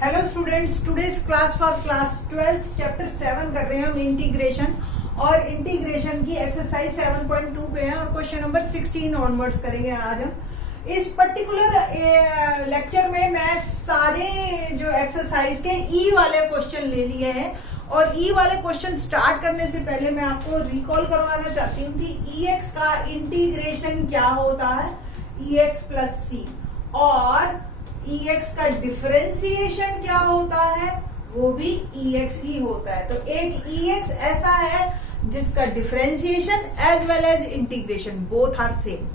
Hello students, today's class for class 12 chapter 7 कर रहे हैं हम इंटीग्रेशन। और इंटीग्रेशन की एक्सरसाइज 7.2 पे है और क्वेश्चन नंबर 16 ऑनवर्ड्स करेंगे आज हम। इस पर्टिकुलर लेक्चर में मैं सारे जो एक्सरसाइज के ई वाले क्वेश्चन ले लिए हैं। और ई वाले क्वेश्चन स्टार्ट करने से पहले मैं आपको रिकॉल करवाना चाहती हूँ कि ई एक्स का इंटीग्रेशन क्या होता है, ई एक्स प्लस सी, और ई एक्स का डिफरेंशिएशन क्या होता है, वो भी ई एक्स ही होता है। तो एक ई एक्स ऐसा है जिसका differentiation as well as integration both are same.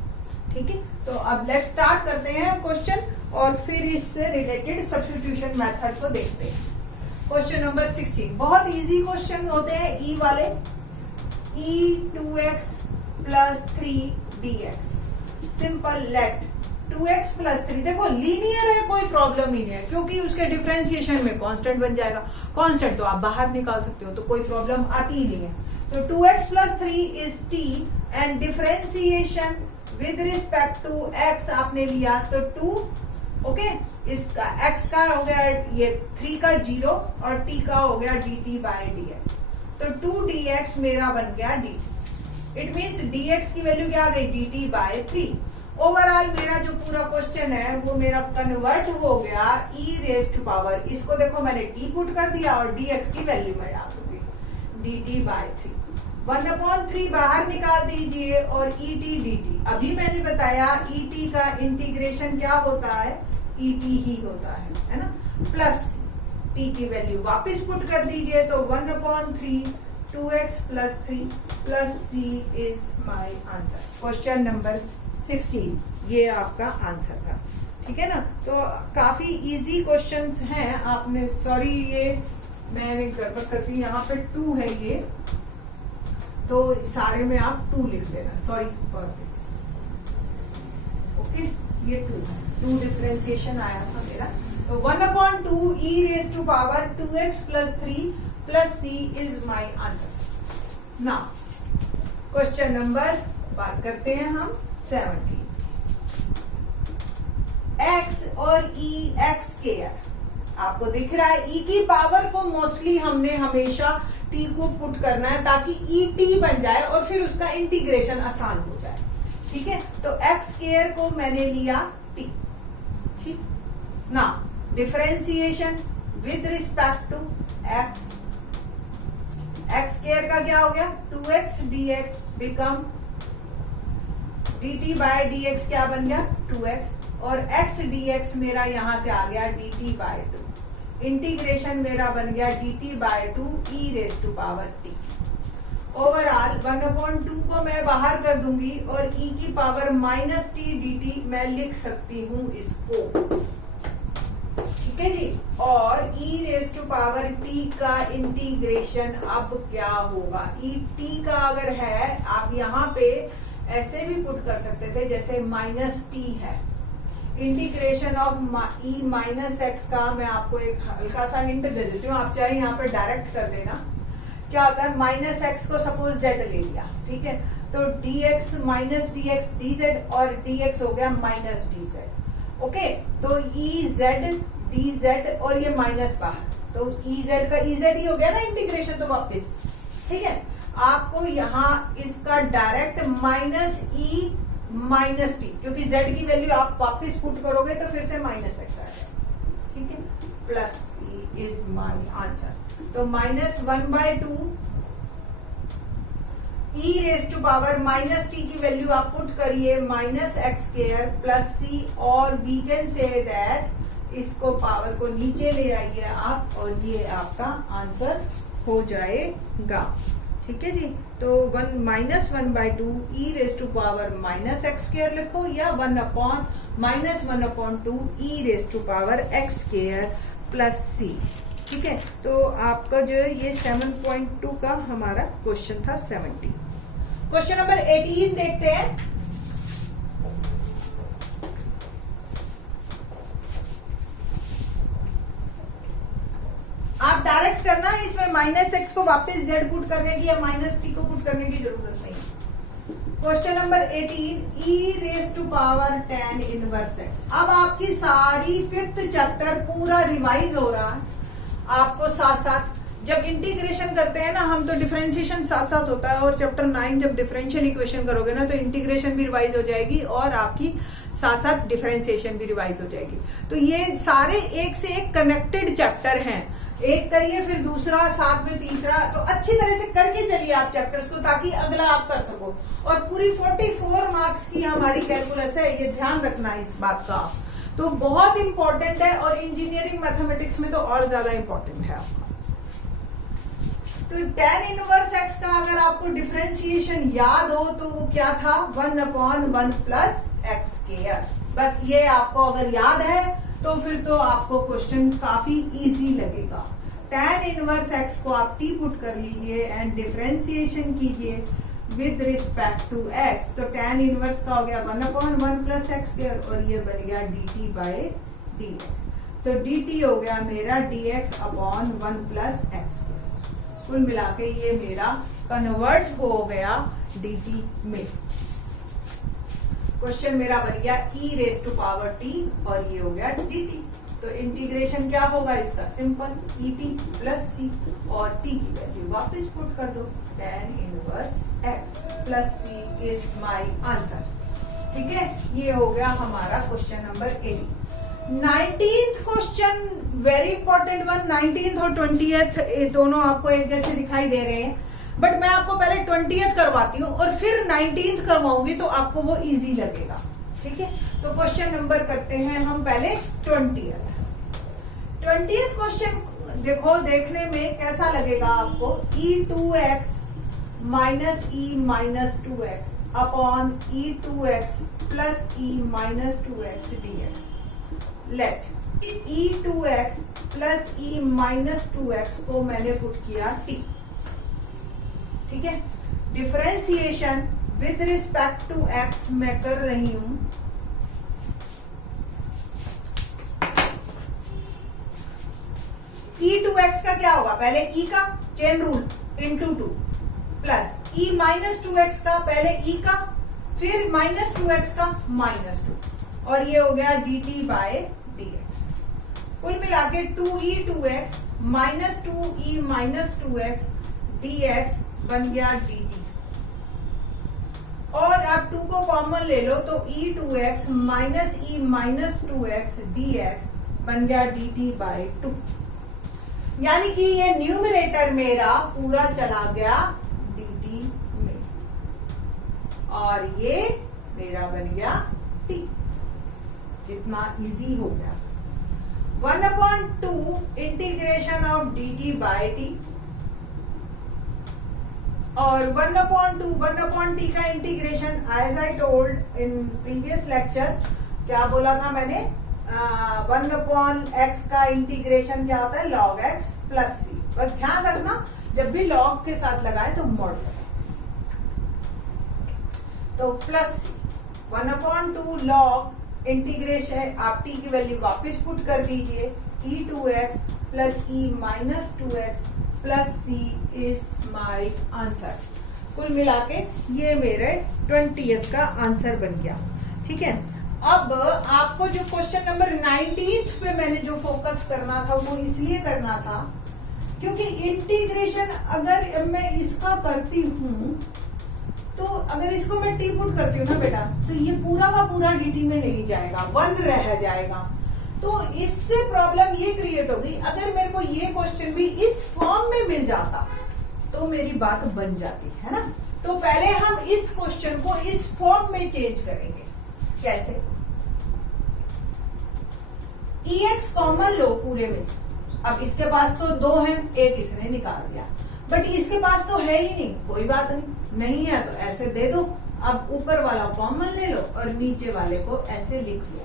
ठीक है, तो अब लेट्स स्टार्ट करते हैं क्वेश्चन और फिर इससे रिलेटेड सब्स्टिट्यूशन मेथड को देखते हैं। क्वेश्चन नंबर 16 बहुत इजी क्वेश्चन होते हैं ई वाले। E 2x plus 3dx, simple let 2x plus 3, देखो लीनियर है, कोई प्रॉब्लम ही नहीं है क्योंकि उसके डिफरेंशिएशन में कांस्टेंट बन जाएगा। कांस्टेंट तो आप बाहर निकाल सकते हो, तो कोई प्रॉब्लम आती ही नहीं है। तो 2x plus 3 is t and differentiation with respect to x आपने लिया तो 2, ओके। इसका x का हो गया ये 3 का 0 और t का हो गया dt बाय dx। तो 2dx मेरा बन गया dt। इट मीन्स dx की वैल्यू क्या आ गई, dt बाय 3। ओवरऑल मेरा जो पूरा क्वेश्चन है वो मेरा कन्वर्ट हो गया e रेज़ टू पावर, इसको देखो मैंने t पुट कर दिया और dx की वैल्यू में डाल दूंगी dt बाय 3। 1/3 बाहर निकाल दीजिए और et dt, अभी मैंने बताया et का इंटीग्रेशन क्या होता है, et ही होता है ना। प्लस t की वैल्यू वापस पुट कर दीजिए तो 1/3 2x plus 3 plus c is my answer. Question number 16 ये आपका आंसर था। ठीक है ना, तो काफी इजी क्वेश्चंस हैं। आपने सॉरी ये मैंने गड़बड़ कर दी, यहाँ पे 2 है ये, तो सारे में आप 2 लिख लेना, सॉरी फॉर दिस। ओके, ये 2 है, 2 डिफरेंशिएशन आया था मेरा। तो 1/2 e raise to power 2x plus 3 plus c is my answer. Now question number बात करते हैं हम 17। x और e x स्क्वायर आपको दिख रहा है, e की पावर को मोस्टली हमने हमेशा t को पुट करना है ताकि e t बन जाए और फिर उसका इंटीग्रेशन आसान हो जाए। ठीक है, तो x स्क्वायर को मैंने लिया t। ठीक ना, differentiation with respect to x, x square का क्या हो गया 2x dx become dt by dx क्या बन गया 2x, और x dx मेरा यहां से आ गया dt बाय 2। इंटीग्रेशन मेरा बन गया dt by 2 e raise to power t। Overall 1/2 को मैं बाहर कर दूंगी और e की पावर माइनस t dt मैं लिख सकती हूँ इसको। ठीक है जी, और e raise to power t का इंटीग्रेशन अब क्या होगा, e t का अगर है आप यहाँ पे ऐसे भी पुट कर सकते थे जैसे माइनस t है। Integration of e minus x का मैं आपको एक हल्का सा हिंट दे देती हूँ, आप चाहे यहाँ पे डायरेक्ट कर देना। क्या होता है, माइनस एक्स को सपोज z ले लिया, ठीक है, तो dx माइनस dx dz और dx हो गया माइनस dz। ओके, तो ez dz और ये माइनस बाहर, तो ez का ez ही हो गया ना इंटीग्रेशन, तो वापस। ठीक है, आपको यहाँ इसका direct minus e minus T, क्योंकि z की वैल्यू आप वापस पुट करोगे तो फिर से माइनस एक्स आ जाएगा। ठीक है, plus c is my answer. तो -1/2 e raise to power minus t की वैल्यू आप पुट करिए minus x square plus c, और वी कैन से दैट इसको पावर को नीचे ले आइए आप और ये आपका आंसर हो जाएगा। ठीक है जी, तो -1/2 e raise to power minus x square लिखो या -1/2 e raise to power x square plus c। ठीक है, तो आपका जो ये 7.2 का हमारा क्वेश्चन था 70। क्वेश्चन नंबर 18 देखते हैं। आप डायरेक्ट करना, इसमें माइनस एक्स को वापस जेड पुट करने की या माइनस टी को पुट करने की जरूरत नहीं है। Question number 18 e raise to power 10 inverse x। अब आपकी सारी 5th चैप्टर पूरा रिवाइज हो रहा है आपको साथ साथ। जब इंटीग्रेशन करते हैं ना हम तो डिफरेंशिएशन साथ साथ होता है, और चैप्टर 9 जब डिफरेंशियल इक्वेशन करोगे ना तो इंटीग्रेशन भी रिवाइज हो जाएगी और आपकी साथ साथ डिफरेंशिएशन भी रिवाइज हो जाएगी। तो ये सारे एक से एक कनेक्टेड चैप्टर हैं, एक करिए फिर दूसरा साथ में तीसरा, तो अच्छी तरह से करके चलिए आप चैप्टर्स को ताकि अगला आप कर सको। और पूरी 44 मार्क्स की हमारी कैलकुलस है, ये ध्यान रखना इस बात का, तो बहुत इंपॉर्टेंट है और इंजीनियरिंग मैथमेटिक्स में तो और ज्यादा इंपॉर्टेंट है आपका। तो tan इनवर्स x का अगर आपको डिफरेंशिएशन याद हो तो वो क्या था, 1/1 प्लस एक्स स्क्वायर। बस ये आपको अगर याद है तो फिर तो आपको क्वेश्चन काफी इजी लगेगा। tan इनवर्स x को आप t पुट कर लीजिए एंड डिफरेंशिएशन कीजिए विद रिस्पेक्ट टू x। तो tan इनवर्स का हो गया 1/1 प्लस एक्स स्क्वायर और ये बन गया dt बाय dx। तो dt हो गया मेरा dx upon 1 plus x square. कुल मिला के ये मेरा कन्वर्ट हो गया dt में। क्वेश्चन मेरा बन गया e raise to power t और ये हो गया dt। तो इंटीग्रेशन क्या होगा इसका, सिंपल et प्लस c और t की वैल्यू वापस पुट कर दो, tan inverse x plus c is my answer. ठीक है, ये हो गया हमारा question number 18। 19th question very important one. 19th और 20th दोनों आपको एक जैसे दिखाई दे रहे हैं, बट मैं आपको पहले 20th करवाती हूँ और फिर 19th करवाऊंगी तो आपको वो इजी लगेगा। ठीक है, तो क्वेश्चन नंबर करते हैं हम पहले 20th। 20th क्वेश्चन देखो, देखने में कैसा लगेगा आपको, e2x minus e minus 2x upon e2x plus e minus 2x dx। Let e2x plus e minus 2x को मैंने पुट किया t। ठीक है, differentiation with respect to x मैं कर रही हूं। e2x का क्या होगा, पहले e का chain rule into 2 plus e minus 2x का पहले e का फिर माइनस 2x का माइनस 2 और ये हो गया dt बाय dx। कुल मिला के 2e2x minus 2e minus 2x dx बन गया dt। और अब 2 को कॉमन ले लो तो e2x minus e minus 2x dx बन गया dt बाय 2। यानी कि ये न्यूमरेटर मेरा पूरा चला गया dt में और ये मेरा बन गया t। कितना इजी हो गया। 1/2 integration of dt by t और 1/t का integration as I told in previous lecture, क्या बोला था मैंने, 1/x का इंटीग्रेशन क्या होता है, log x प्लस c। बस ध्यान रखना जब भी log के साथ लगाए तो मॉड करें, तो प्लस c 1/2 log इंटीग्रेशन आप t की वैल्यू वापस पुट कर दीजिए, e2x plus e minus 2x plus c is my answer. कुल मिला के ये मेरे 20th का आंसर बन गया। ठीक है, अब आपको जो क्वेश्चन नंबर 19th पे मैंने जो फोकस करना था वो इसलिए करना था क्योंकि इंटीग्रेशन अगर मैं इसका करती हूँ तो अगर इसको मैं टी पुट करती हूँ ना बेटा, तो ये पूरा का पूरा dt में नहीं जाएगा, 1 रह जाएगा। तो इससे प्रॉब्लम ये क्रिएट होगी, अगर मेरे को ये क्वेश्चन भी इस फॉर्म में मिल जाता तो मेरी बात बन जाती है ना। तो पहले हम इस क्वेश्चन को इस फॉर्म में चेंज करेंगे। कैसे, ex कॉमन लो पूरे में से। अब इसके पास तो 2 है, एक इसने निकाल दिया, बट इसके पास तो है ही नहीं, कोई बात नहीं है तो ऐसे दे दो। अब ऊपर वाला कॉमन ले लो और नीचे वाले को ऐसे लिख लो।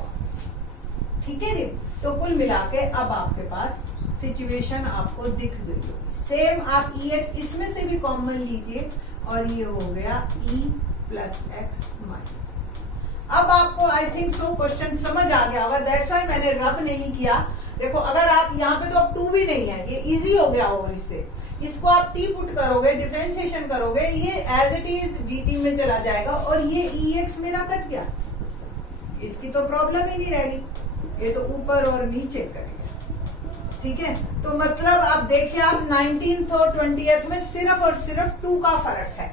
ठीक है रे, तो कुल मिला के अब आपके पास सिचुएशन आपको दिख गई होगी। सेम आप ex इसमें से भी कॉमन लीजिए और ये हो गया e प्लस एक्स माइनस। अब आपको आई थिंक सो क्वेश्चन समझ आ गया होगा, दैट्स व्हाई मैंने रब नहीं किया। देखो अगर आप यहाँ पे तो अब 2 भी नहीं है, ये इजी हो गया और इससे इसको आप टी पुट करोगे, डिफरेंशिएशन करोगे, ये एज इट इज dt में चला जाएगा और ये ex मेरा कट गया, इसकी तो प्रॉब्लम ही नहीं रहेगी, ये तो ऊपर और नीचे कट गया। ठीक है, तो मतलब आप देखिए, आप 19th और 20th में सिर्फ और सिर्फ 2 का फर्क है।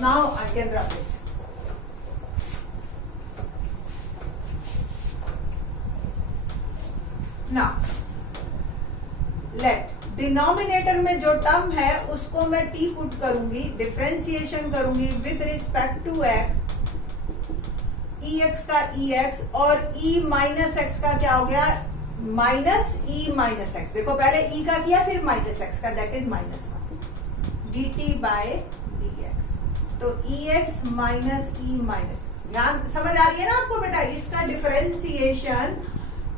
Now I can rub it. Now let denominator में जो टर्म है उसको मैं टी पुट करूंगी, डिफरेंशिएशन करूंगी with respect to x, ex का ex और e माइनस एक्स का क्या हो गया, माइनस e माइनस एक्स। देखो पहले e का किया फिर माइनस एक्स का, that is -1 dt by dx। तो ex minus e minus x, ध्यान समझ आ रही है ना आपको बेटा। इसका डिफरेंशिएशन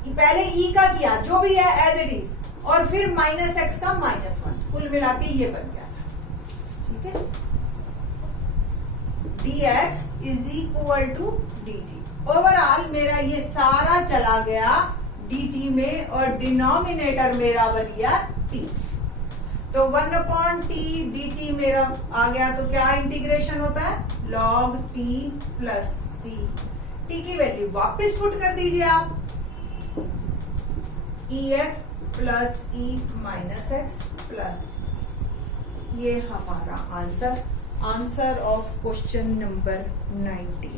पहले e का किया जो भी है एज इट इज, और फिर माइनस एक्स का -1, कुल मिला के ये बन गया था। ठीक है, dx is equal to dt। Overall मेरा ये सारा चला गया dt में और डिनोमिनेटर मेरा बन गया t। तो 1/t dt मेरा आ गया, तो क्या इंटीग्रेशन होता है, log t plus c। t की वैल्यू वापस पुट कर दीजिए आप, ex plus e minus x plus, ये हमारा आंसर ऑफ क्वेश्चन नंबर 19।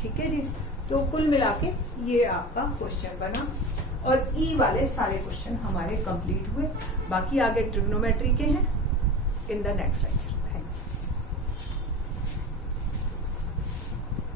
ठीक है जी, तो कुल मिला के ये आपका क्वेश्चन बना और ई वाले सारे क्वेश्चन हमारे कंप्लीट हुए। बाकी आगे ट्रिग्नोमेट्री के हैं इन द नेक्स्ट लेक्चर।